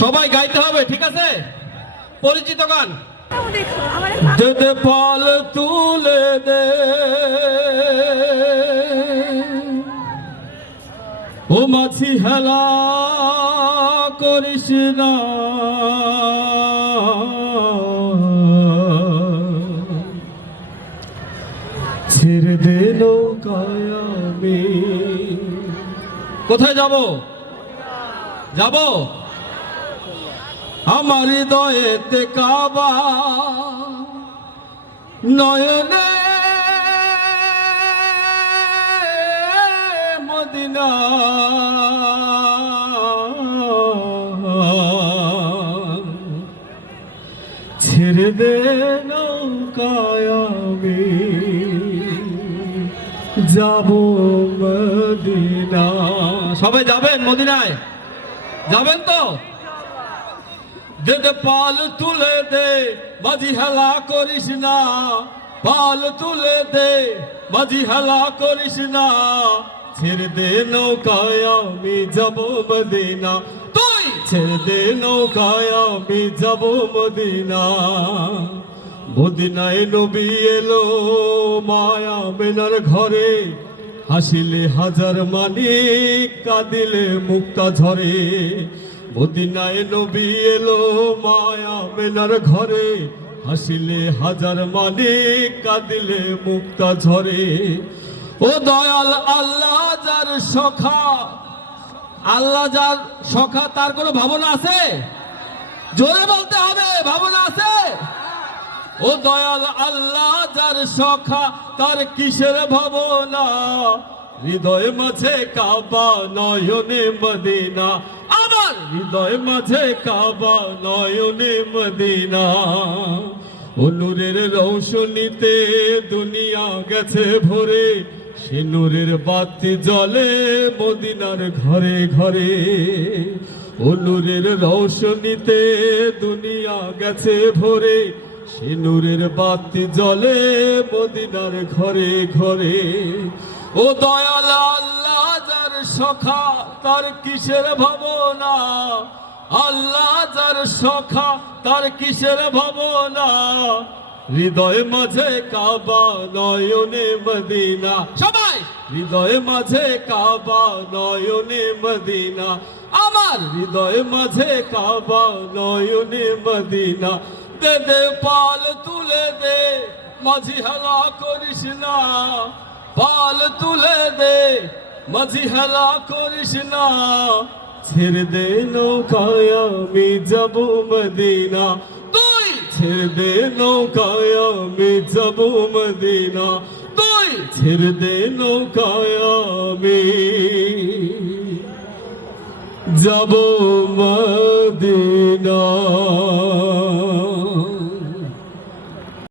সবাই গাইতে হবে, ঠিক আছে? পরিচিত গান। যদি ফল তুলে দে, ও মাছি হেলা করিস না। ছেড়ে দে নৌকায় কোথায় যাব? যাব? আমার হৃদয়েতে কাবা নয়নে মদিনা। ছেড়ে দে নৌকায় আমি। যাব মদিনা। সবাই যাবেন মদিনায়? যাবেন তো? দে দে পাল তুলে দে মাঝি হেলা করিস না। পাল তুলে দে মাঝি হেলা করিস না। ছেড়ে দে নৌকায় আমি যাব মদিনা। তুই! ছেড়ে দে নৌকায় আমি যাব মদিনা। মদিনায় নবী এলো মায়া মেনার ঘরে। হাসিলে হাজার মানিক কাঁদিলে মুক্তা ঝরে। এলো মায়া মেনার ঘরে, হাসিলে হাজার মানিক, কাঁদিলে মুক্তা ঝরে। ও দয়াল, আল্লাহ যার সখা, আল্লাহ যার সখা, তার কোনো ভাবনা আছে? জোরে বলতে হবে, ভাবনা আছে? ও দয়াল, আল্লাহ যার সখা, তার কিসের ভাবনা? হৃদয় মাঝে কাবা নয়নে মদিনা। হৃদয় মাঝে কাবা, নয়নে মদিনা। ও নূরের রৌশনীতে দুনিয়া গেছে ভরে। সে নূরের বাতি জ্বলে মদিনার ঘরে ঘরে। ও নূরের রৌশনীতে দুনিয়া গেছে ভরে। সে নূরের বাতি জ্বলে মদিনার ঘরে ঘরে। ও দয়াল সখা, তার কিসের ভাবনা? আল্লাহ যার সখা, তার কিসের ভাবনা? হৃদয় মাঝে কাবা নয়নে মদিনা। সবাই! হৃদয় মাঝে কাবা নয়নে মদিনা। আমার হৃদয় মাঝে কাবা নয়নে মদিনা। দে দে, পাল তুলে দে, মাঝি হেলা করিস না। পাল তুলে দে মাঝি হেলা করিস না ছেড়ে দে নৌকায় আমি যাব মদিনা। তুই ছেড়ে দে নৌকায় আমি যাব মদিনা। তুই ছেড়ে দে নৌকায় আমি যাব মদিনা।